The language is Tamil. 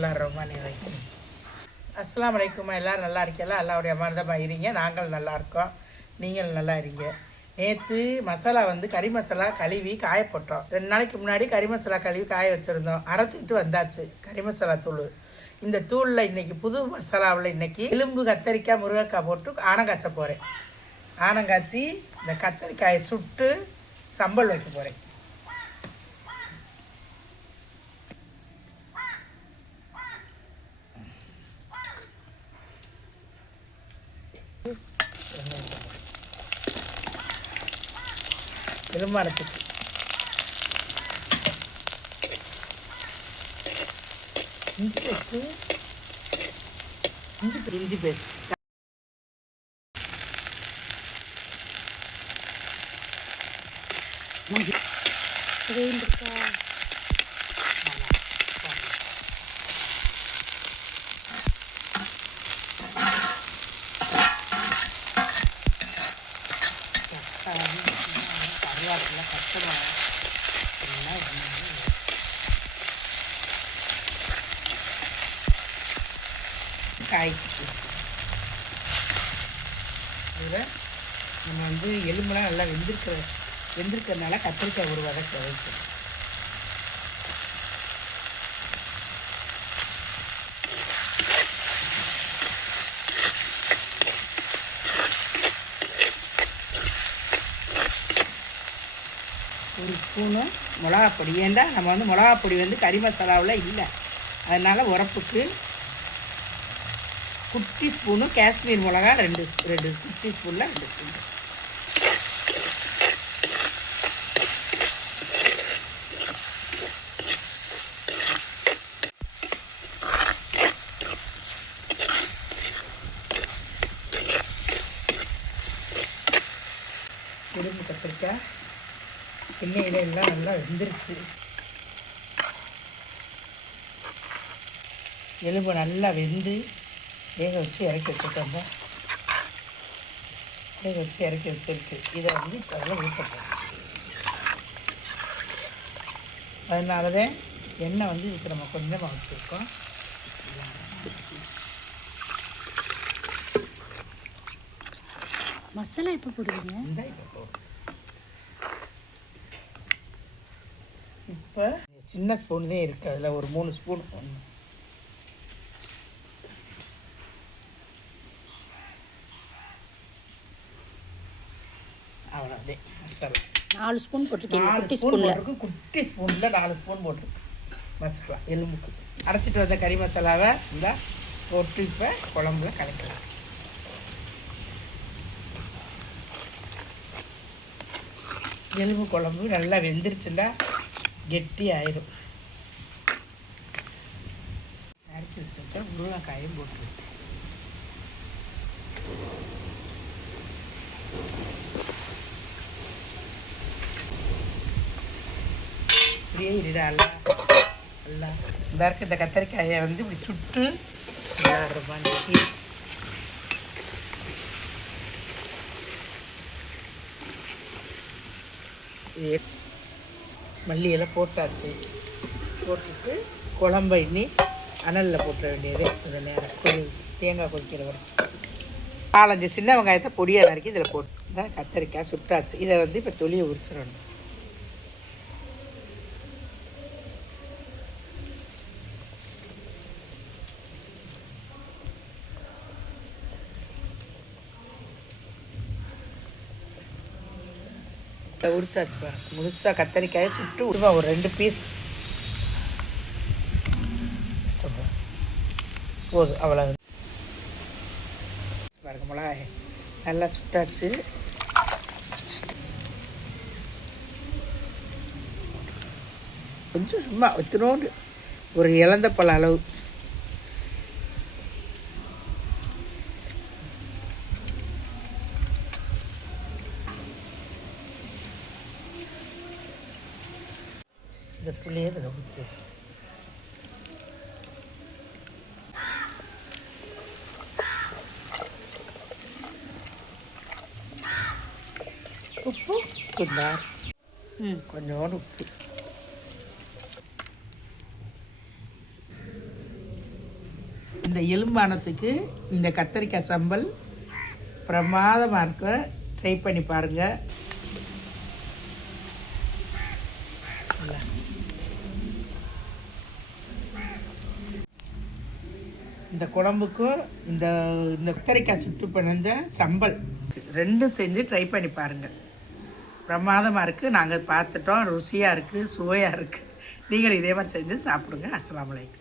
பிஸ்மில்லாஹிர்ரஹ்மானிர்ரஹீம். அஸ்ஸலாமு அலைக்கும். எல்லோரும் நல்லா இருக்கீங்களா? அல்லாவுடைய அமர்தமாக இருங்க. நாங்கள் நல்லா இருக்கோம், நீங்கள் நல்லா இருங்க. நேற்று மசாலா கறி மசாலா கழுவி காய போட்டோம். 2 நாளைக்கு முன்னாடி கறி மசாலா கழுவி காய வச்சுருந்தோம். அரைச்சிட்டு வந்தாச்சு கறி மசாலா தூள். இந்த தூளில் இன்றைக்கி புது மசாலாவில் இன்றைக்கி எலும்பு, கத்தரிக்காய், முருங்கைக்காய் போட்டு ஆனங்காய்ச்ச போகிறேன். ஆனங்காய்ச்சி இந்த கத்தரிக்காயை சுட்டு சம்பல் வைக்க போகிறேன். எலும்பரத்துக்கு இஞ்சி பேஸ்ட்டு, இஞ்சி பேஸ்ட் கருவாட்டில் கஷ்டமாக காய்ச்சி அதில் நம்ம எலும்புலாம் நல்லா வெந்திருக்கிறதுனால கத்திரிக்காய் ஒரு வகை வைக்கணும். ஒரு ஸ்பூனு மிளகாப்பொடி. ஏண்டா நம்ம மிளகாப்பொடி கறி மசாலாவில் இல்லை, அதனால் உரப்புக்கு குட்டி ஸ்பூனு காஷ்மீர் மிளகா ரெண்டு குட்டி ஸ்பூனில் 2 ஸ்பூன். எலும்பு கத்திரிக்காய் எண்ணெயில் எல்லாம் நல்லா வெந்துருச்சு. எலும்பு நல்லா வெந்து வேக வச்சு இறக்கி வச்சுட்டோம். வேக வச்சு இறக்கி வச்சுருக்கு. இதை இப்போ அதில் ஊற்றப்போம். அதனால தான் எண்ணெய் இதுக்கு நம்ம கொஞ்சமாக வச்சுருக்கோம். மசாலா எப்போ போடுவீங்க? இந்த இப்போ போடும். இப்போ சின்ன ஸ்பூன் தான் இருக்குது, அதில் ஒரு 3 ஸ்பூன் போடணும். அவ்வளோதே மசாலா. 4 ஸ்பூன் போட்டிருக்கீங்க. 4 ஸ்பூன் போட்டிருக்கு. குட்டி ஸ்பூனில் 4 ஸ்பூன் போட்டிருக்கு மசாலா. எலும்புக்கு அரைச்சிட்டு வந்த கறி மசாலாவை போட்டு இப்போ குழம்புல கலக்கலாம். எலும்பு குழம்பு நல்லா வெந்துருச்சுன்னா கெட்டி ஆயிடும். அரைச்சி வச்சுட்டு முருங்கைக்காயும் போட்டுருக்கு. இப்படியே இருடா நல்லா இந்த இருக்க இந்த கத்தரிக்காயை இப்படி சுட்டு விளாடுறப்பான்னு மல்லியெல்லாம் போட்டாச்சு. போட்டுட்டு குழம்பை இன்னி அனலில் போட்டுற வேண்டியது. அந்த நேரம் தேங்காய் கொதிக்கிற வரைக்கும் 4-5 சின்ன வெங்காயத்தை பொடியாக நறுக்கி இதில் போட்டு தான் கத்தரிக்காய் சுட்டாச்சு. இதை இப்போ தொலியை உரிச்சிடணும். உரிச்சாச்சு பாருங்க. முழுசாக கத்தரிக்காயை சுட்டு விடுவா. ஒரு 2 பீஸ் போதும். அவ்வளோ பாருங்க. மிளகாய் நல்லா சுட்டாச்சு. கொஞ்சம் சும்மா ஒத்தினோண்டு ஒரு இலந்த பழ அளவு இந்த புளியை இதில் ஊற்றி உப்பு கொஞ்சோண்டு உப்பு இந்த எலும்பானத்துக்கு இந்த கத்தரிக்காய் சம்பல் பிரமாதமாக இருக்கும். ட்ரை பண்ணி பாருங்கள். இந்த குழம்புக்கும் இந்த இந்த கத்தரிக்காய் சுட்டு பிணைஞ்ச சம்பல் ரெண்டும் செஞ்சு ட்ரை பண்ணி பாருங்கள். பிரமாதமாக இருக்குது. நாங்கள் பார்த்துட்டோம். ருசியாக இருக்குது, சுவையாக இருக்குது. நீங்கள் இதே மாதிரி செஞ்சு சாப்பிடுங்க. அஸ்ஸலாமு அலைக்கும்.